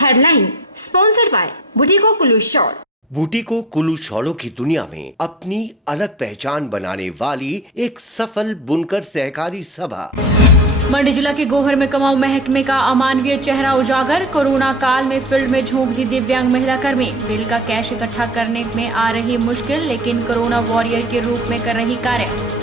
Headline sponsored by Bhuttico Kullu shawl. Bhuttico Kullu शॉलों की दुनिया में अपनी अलग पहचान बनाने वाली एक सफल बुनकर सहकारी सभा। मंडी जिला के गोहर में कमाऊ महकमे का अमानवीय चेहरा उजागर। कोरोना काल में फील्ड में झोंक दी दिव्यांग महिला कर्मी। बिल का कैश इकट्ठा करने में आ रही मुश्किल, लेकिन कोरोना वॉरियर के रूप में कर रही कार्य।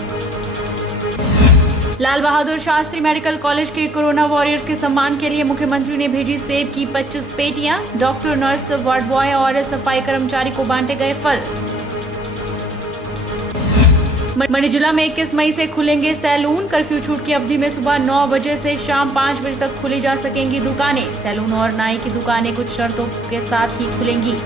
लाल बहादुर शास्त्री मेडिकल कॉलेज के कोरोना वॉरियर्स के सम्मान के लिए मुख्यमंत्री ने भेजी सेब की 25 पेटियां। डॉक्टर, नर्स, वार्ड बॉय और सफाई कर्मचारी को बांटे गए फल। मंडी जिला में 21 मई से खुलेंगे सैलून। कर्फ्यू छूट की अवधि में सुबह 9 बजे से शाम 5 बजे तक खुली जा सकेंगी दुकानें। सैलून और नाई की दुकानें कुछ शर्तों के साथ ही खुलेंगी।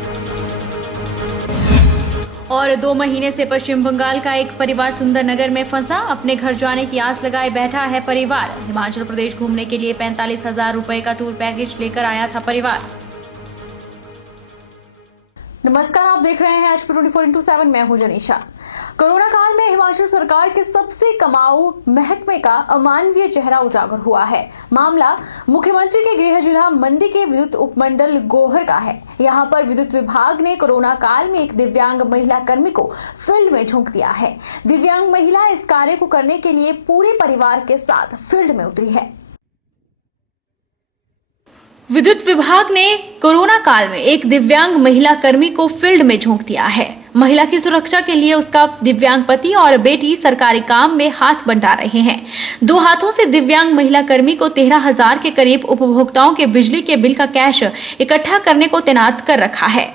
और 2 महीने से पश्चिम बंगाल का एक परिवार सुंदरनगर में फंसा। अपने घर जाने की आस लगाए बैठा है परिवार। हिमाचल प्रदेश घूमने के लिए 45,000 रुपए का टूर पैकेज लेकर आया था परिवार। नमस्कार, आप देख रहे हैं HP 24x7। मैं हूं जनीशा। कोरोना काल में हिमाचल सरकार के सबसे कमाऊ महकमे का अमानवीय चेहरा उजागर हुआ है। मामला मुख्यमंत्री के गृह जिला मंडी के विद्युत उपमंडल गोहर का है। यहां पर विद्युत विभाग ने कोरोना काल में एक दिव्यांग महिला कर्मी को फील्ड में झोंक दिया है। दिव्यांग महिला इस कार्य को करने के लिए पूरे परिवार के साथ फील्ड में उतरी है। विद्युत विभाग ने कोरोना काल में एक दिव्यांग महिला कर्मी को फील्ड में झोंक दिया है। महिला की सुरक्षा के लिए उसका दिव्यांग पति और बेटी सरकारी काम में हाथ बंटा रहे हैं। 2 हाथों से दिव्यांग महिला कर्मी को 13,000 के करीब उपभोक्ताओं के बिजली के बिल का कैश इकट्ठा करने को तैनात कर रखा है।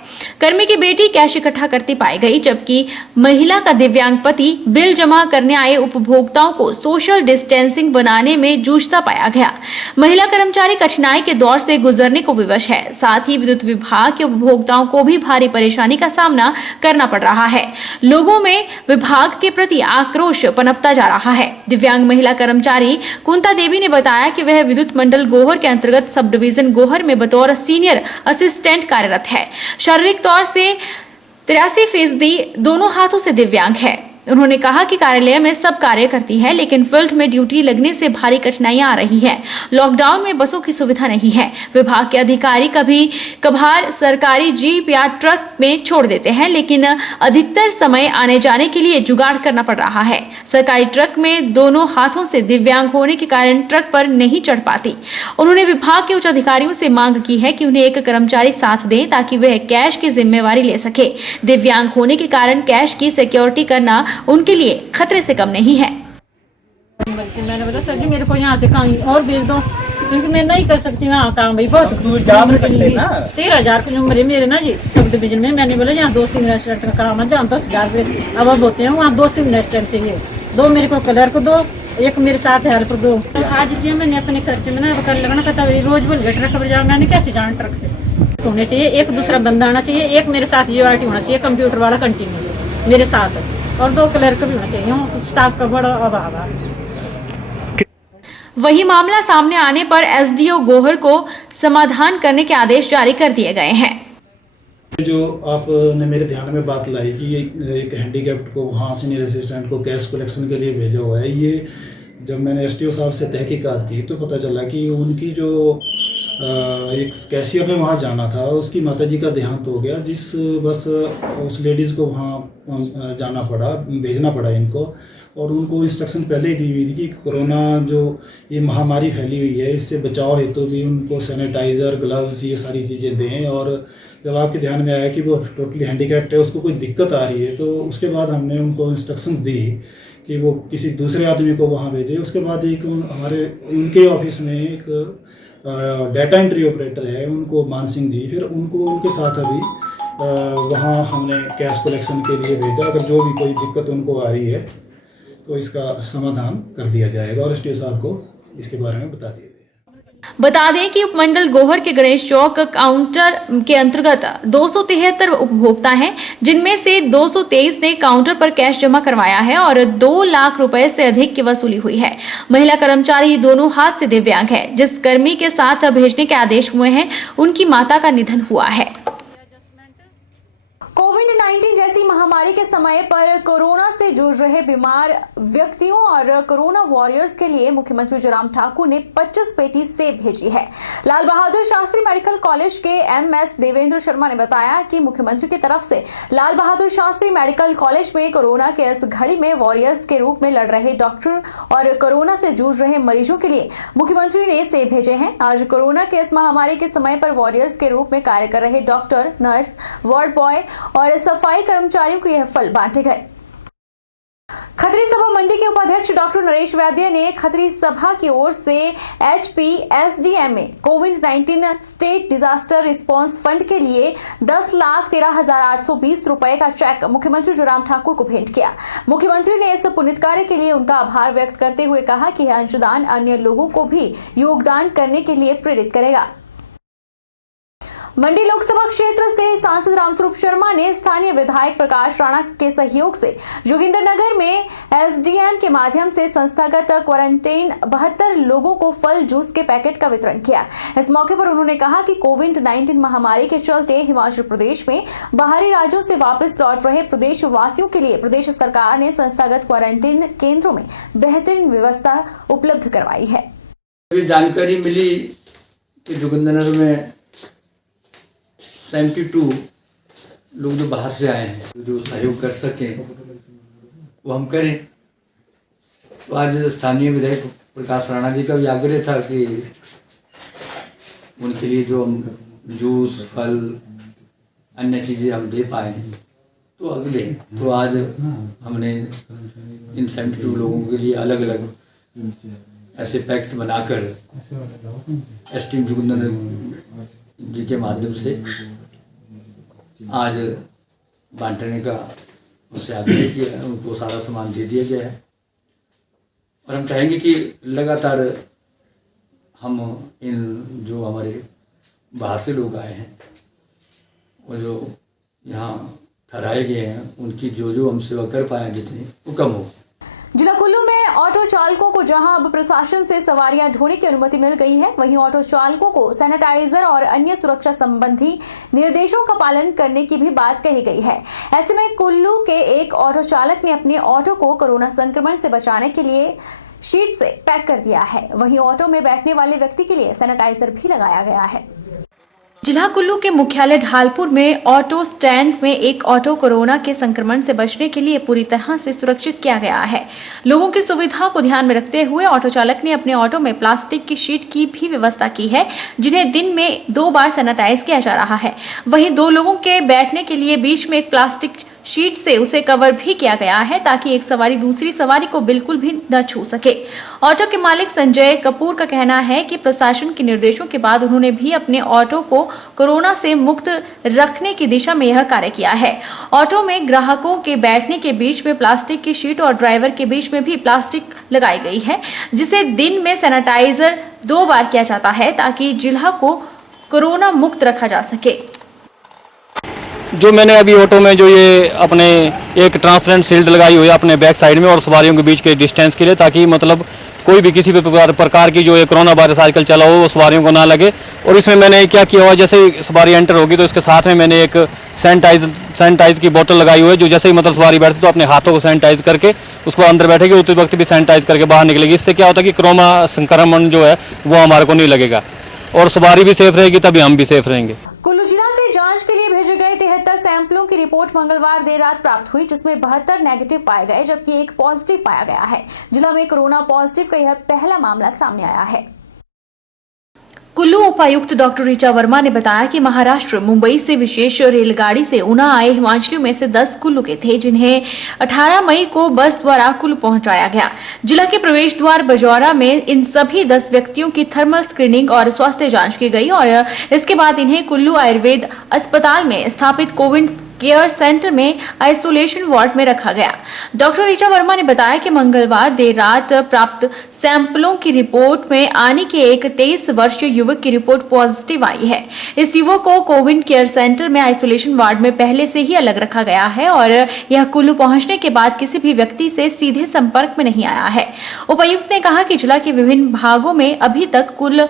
कर्मी की बेटी कैश इकट्ठा करती पाई गई, जबकि महिला का दिव्यांग पति बिल जमा करने आए उपभोक्ताओं को सोशल डिस्टेंसिंग बनाने में जूझता पाया गया। महिला कर्मचारी कठिनाई के दौर से गुजरने को विवश है। साथ ही विद्युत विभाग के उपभोक्ताओं को भी भारी परेशानी का सामना करना पड़ रहा है। लोगों में विभाग के प्रति आक्रोश पनपता जा रहा है। दिव्यांग महिला कर्मचारी कुंता देवी ने बताया कि वह विद्युत मंडल गोहर के अंतर्गत सब डिवीजन गोहर में बतौर सीनियर असिस्टेंट कार्यरत है। शारीरिक तौर से 83% दोनों हाथों से दिव्यांग है। उन्होंने कहा कि कार्यालय में सब कार्य करती है, लेकिन फील्ड में ड्यूटी लगने से भारी कठिनाइयां आ रही है। लॉकडाउन में बसों की सुविधा नहीं है। विभाग के अधिकारी कभी कभार सरकारी जीप या ट्रक में छोड़ देते हैं, लेकिन अधिकतर समय आने जाने के लिए जुगाड़ करना पड़ रहा है। सरकारी ट्रक में दोनों हाथों से दिव्यांग होने के कारण ट्रक पर नहीं चढ़ पाती। उन्होंने विभाग के उच्च अधिकारियों से मांग की है कि उन्हें एक कर्मचारी साथ दें, ताकि वह कैश की जिम्मेवारी ले सके। दिव्यांग होने के कारण कैश की सिक्योरिटी करना उनके लिए खतरे से कम नहीं है। मैंने बोला सर जी मेरे को यहाँ से कहीं और भेज दो, क्योंकि मैं नहीं कर सकती वहाँ काम। भाई बहुत 13,000 की उम्र है मेरे ना जी सब डिवीजन में। मैंने बोला यहाँ 2 सिम रेस्टोरेंट का काम है, जहाँ 10,000 रुपये अब होते हैं, वहाँ 2 सिम रेस्टोरेंट चाहिए। 2 मेरे को कलर को दो, एक मेरे साथ हेल्प दो। आज जी मैंने अपने खर्चे में ना कर लगना कहता रोज बोल गए ट्रक पर जाओ। मैंने कैसे जाना ट्रक पे होने चाहिए, एक दूसरा बंदा आना चाहिए, एक मेरे साथ जीआरटी होना चाहिए, कंप्यूटर वाला कंटिन्यू मेरे साथ, और 2 क्लर्क भी होना चाहिए। स्टाफ का बड़ा अभाव है। वही मामला सामने आने पर एसडीओ गोहर को समाधान करने के आदेश जारी कर दिए गए हैं। जो आपने मेरे ध्यान में बात लाई कि एक हैंडीकैप्ड को वहाँ सीनियर असिस्टेंट को कैश कलेक्शन के लिए भेजा हुआ है, ये जब मैंने एसडीओ साहब से तहकीकात की तो पता चला कि उनकी जो एक कैशियर ने वहाँ जाना था, उसकी माताजी का देहांत हो गया, जिस बस उस लेडीज़ को वहाँ जाना पड़ा, भेजना पड़ा इनको। और उनको इंस्ट्रक्शन पहले ही दी हुई थी कि कोरोना जो ये महामारी फैली हुई है, इससे बचाव हेतु भी उनको सैनिटाइज़र, ग्लव्स, ये सारी चीज़ें दें। और जब आपके ध्यान में आया कि वो टोटली हैंडीकैप्ड है, उसको कोई दिक्कत आ रही है, तो उसके बाद हमने उनको इंस्ट्रक्शंस दी कि वो किसी दूसरे आदमी को वहाँ भेजे। उसके बाद एक हमारे उनके ऑफिस में एक डाटा एंट्री ऑपरेटर है, उनको मान सिंह जी, फिर उनको उनके साथ अभी वहाँ हमने कैश कलेक्शन के लिए भेजा। अगर जो भी कोई दिक्कत उनको आ रही है तो इसका समाधान कर दिया जाएगा और एसडीओ साहब को इसके बारे में बता दिया गया। बता दें कि उपमंडल गोहर के गणेश चौक काउंटर के अंतर्गत 273 उपभोक्ता हैं, जिनमें से 223 ने काउंटर पर कैश जमा करवाया है और 2 लाख रुपए से अधिक की वसूली हुई है। महिला कर्मचारी दोनों हाथ से दिव्यांग है। जिस कर्मी के साथ भेजने के आदेश हुए हैं, उनकी माता का निधन हुआ है। कोविड-19 जैसी महामारी महामारी के समय पर कोरोना से जूझ रहे बीमार व्यक्तियों और कोरोना वॉरियर्स के लिए मुख्यमंत्री जयराम ठाकुर ने 25 पेटी सेब भेजी है। लाल बहादुर शास्त्री मेडिकल कॉलेज के एमएस देवेंद्र शर्मा ने बताया कि मुख्यमंत्री की तरफ से लाल बहादुर शास्त्री मेडिकल कॉलेज में कोरोना के इस घड़ी में वॉरियर्स के रूप में लड़ रहे डॉक्टर और कोरोना से जूझ रहे मरीजों के लिए मुख्यमंत्री ने सेब भेजे हैं। आज कोरोना के इस महामारी के समय पर वॉरियर्स के रूप में कार्य कर रहे डॉक्टर, नर्स, वार्ड बॉय और सफाई कर्मचारियों को यह फल बांटे गए। खत्री सभा मंडी के उपाध्यक्ष डॉक्टर नरेश वैद्य ने खत्री सभा की ओर से HPSDM में कोविड-19 स्टेट डिजास्टर रिस्पांस फंड के लिए 10,13,820 रुपए का चेक मुख्यमंत्री जयराम ठाकुर को भेंट किया। मुख्यमंत्री ने इस पुण्य कार्य के लिए उनका आभार व्यक्त करते हुए कहा कि यह अंशदान अन्य लोगों को भी योगदान करने के लिए प्रेरित करेगा। मंडी लोकसभा क्षेत्र से सांसद रामस्वरूप शर्मा ने स्थानीय विधायक प्रकाश राणा के सहयोग से जोगिंदरनगर में SDM के माध्यम से संस्थागत क्वारंटाइन 72 लोगों को फल जूस के पैकेट का वितरण किया। इस मौके पर उन्होंने कहा कि कोविड-19 महामारी के चलते हिमाचल प्रदेश में बाहरी राज्यों से वापस लौट रहे प्रदेश वासियों के लिए प्रदेश सरकार ने संस्थागत क्वारंटाइन केंद्रों में बेहतरीन व्यवस्था उपलब्ध करवाई है। जानकारी मिली कि जोगिंदरनगर में 72 लोग जो बाहर से आए हैं, जो सहयोग कर सकें वो हम करें। तो आज स्थानीय विधायक प्रकाश राणा जी का भी आग्रह था कि उनके लिए जो हम जूस, फल, अन्य चीज़ें हम दे पाए तो अब दें। तो आज हमने इन 72 लोगों के लिए अलग अलग ऐसे पैकेट बनाकर STM जोगिंदरनगर जी के माध्यम से आज बांटने का उनसे आग्रह किया है। उनको सारा सामान दे दिया गया है और हम चाहेंगे कि लगातार हम इन जो हमारे बाहर से लोग आए हैं और जो यहाँ ठहराए गए हैं उनकी जो हम सेवा कर पाए जितनी वो कम हो। जिला कुल्लू में ऑटो चालकों को जहां अब प्रशासन से सवारियां ढोने की अनुमति मिल गई है, वहीं ऑटो चालकों को सैनिटाइजर और अन्य सुरक्षा संबंधी निर्देशों का पालन करने की भी बात कही गई है। ऐसे में कुल्लू के एक ऑटो चालक ने अपने ऑटो को कोरोना संक्रमण से बचाने के लिए शीट से पैक कर दिया है। वहीं ऑटो में बैठने वाले व्यक्ति के लिए सैनिटाइजर भी लगाया गया है। जिला कुल्लू के मुख्यालय ढालपुर में ऑटो स्टैंड में एक ऑटो कोरोना के संक्रमण से बचने के लिए पूरी तरह से सुरक्षित किया गया है। लोगों की सुविधा को ध्यान में रखते हुए ऑटो चालक ने अपने ऑटो में प्लास्टिक की शीट की भी व्यवस्था की है, जिन्हें दिन में 2 बार सैनिटाइज किया जा रहा है। वहीं 2 लोगों के बैठने के लिए बीच में एक प्लास्टिक शीट से उसे कवर भी किया गया है ताकि एक सवारी दूसरी सवारी को बिल्कुल भी न छू सके। ऑटो के मालिक संजय कपूर का कहना है कि प्रशासन के निर्देशों के बाद उन्होंने भी अपने ऑटो को कोरोना से मुक्त रखने की दिशा में यह कार्य किया है। ऑटो में ग्राहकों के बैठने के बीच में प्लास्टिक की शीट और ड्राइवर के बीच में भी प्लास्टिक लगाई गई है, जिसे दिन में सैनिटाइजर 2 बार किया जाता है ताकि जिला को कोरोना मुक्त रखा जा सके। जो मैंने अभी ऑटो में जो ये अपने एक ट्रांसपेरेंट शील्ड लगाई हुई है अपने बैक साइड में और सवारियों के बीच के डिस्टेंस के लिए, ताकि मतलब कोई भी किसी भी प्रकार की जो ये कोरोना वायरस आजकल चला हो वो सवारियों को ना लगे। और इसमें मैंने क्या किया हुआ, जैसे ही सवारी एंटर होगी तो इसके साथ में मैंने एक सैनिटाइज की बोतल लगाई हुई है, जो जैसे ही मतलब सवारी बैठती तो अपने हाथों को सैनिटाइज करके उसको अंदर बैठेगी उस वक्त भी सैनिटाइज करके बाहर निकलेगी। इससे क्या होता है कि कोरोना संक्रमण जो है वो हमारे को नहीं लगेगा और सवारी भी सेफ रहेगी, तभी हम भी सेफ रहेंगे। कुल्लू जिला से जांच के लिए भेजे गए 73 सैंपलों की रिपोर्ट मंगलवार देर रात प्राप्त हुई, जिसमें 72 नेगेटिव पाए गए जबकि 1 पॉजिटिव पाया गया है। जिला में कोरोना पॉजिटिव का यह पहला मामला सामने आया है। कुल्लू उपायुक्त डॉक्टर ऋचा वर्मा ने बताया कि महाराष्ट्र मुंबई से विशेष रेलगाड़ी से ऊना आए हिमाचलियों में से 10 कुल्लू के थे, जिन्हें 18 मई को बस द्वारा कुल्लू पहुंचाया गया। जिला के प्रवेश द्वार बजौरा में इन सभी 10 व्यक्तियों की थर्मल स्क्रीनिंग और स्वास्थ्य जांच की गई और इसके बाद इन्हें कुल्लू आयुर्वेद अस्पताल में स्थापित कोविड केयर सेंटर में आइसोलेशन वार्ड में रखा गया। डॉक्टर ऋचा वर्मा ने बताया कि मंगलवार देर रात प्राप्त सैंपलों की रिपोर्ट में आने के एक 23 वर्षीय युवक की रिपोर्ट पॉजिटिव आई है। इस युवक को कोविड केयर सेंटर में आइसोलेशन वार्ड में पहले से ही अलग रखा गया है और यह कुल्लू पहुंचने के बाद किसी भी व्यक्ति से सीधे संपर्क में नहीं आया है। उपायुक्त ने कहा कि जिला के विभिन्न भागों में अभी तक कुल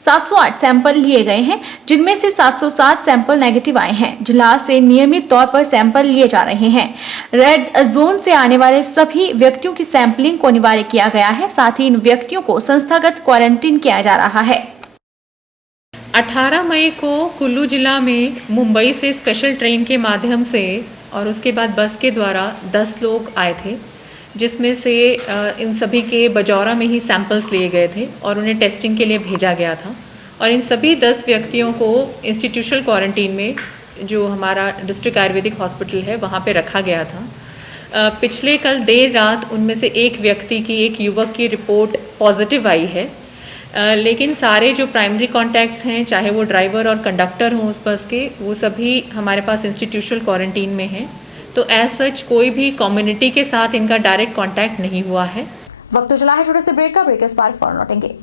708 सैंपल लिए गए हैं, जिनमें से 707 सैंपल नेगेटिव आए हैं। जिला से नियमित तौर पर सैंपल लिए जा रहे हैं। रेड जोन से आने वाले सभी व्यक्तियों की सैंपलिंग को अनिवार्य किया गया है। साथ ही इन व्यक्तियों को संस्थागत क्वारंटीन किया जा रहा है। 18 मई को कुल्लू जिला में मुंबई से स्पेशल ट्रेन के माध्यम से और उसके बाद बस के द्वारा 10 लोग आए थे, जिसमें से इन सभी के बजौरा में ही सैंपल्स लिए गए थे और उन्हें टेस्टिंग के लिए भेजा गया था। और इन सभी 10 व्यक्तियों को इंस्टीट्यूशनल क्वारंटीन में जो हमारा डिस्ट्रिक्ट आयुर्वेदिक हॉस्पिटल है वहाँ पे रखा गया था। पिछले कल देर रात उनमें से एक व्यक्ति की, एक युवक की रिपोर्ट पॉजिटिव आई है, लेकिन सारे जो प्राइमरी कॉन्टैक्ट्स हैं, चाहे वो ड्राइवर और कंडक्टर हों उस बस के, वो सभी हमारे पास इंस्टीट्यूशनल क्वारंटीन में हैं। तो एज सच कोई भी कम्युनिटी के साथ इनका डायरेक्ट कांटेक्ट नहीं हुआ है। वक्त तो चला है छोटे से ब्रेक का। ब्रेक के उस पार फौरन लौटेंगे।